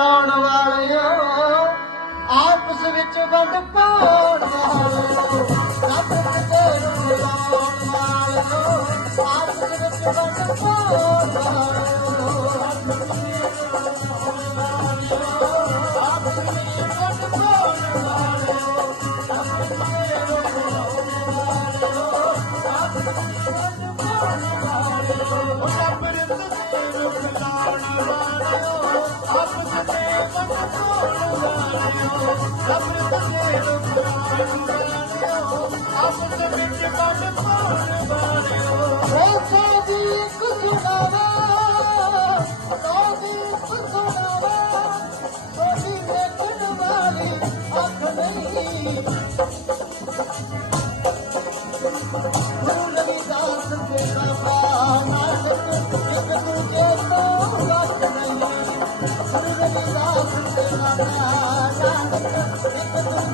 ਲਾਉਣ ਵਾਲਿਓ ਆਪਸ ਵਿੱਚ ਵੰਡ ਪਾਉਣ ਵਾਲਿਓ ਰੱਬ ਤੇ ਰੂਹ ਲਾਉਣ ਵਾਲਿਓ ਆਪਸ ਵਿੱਚ ਵੰਡ ਪਾਉਣ ਵਾਲਿਓ Let's go.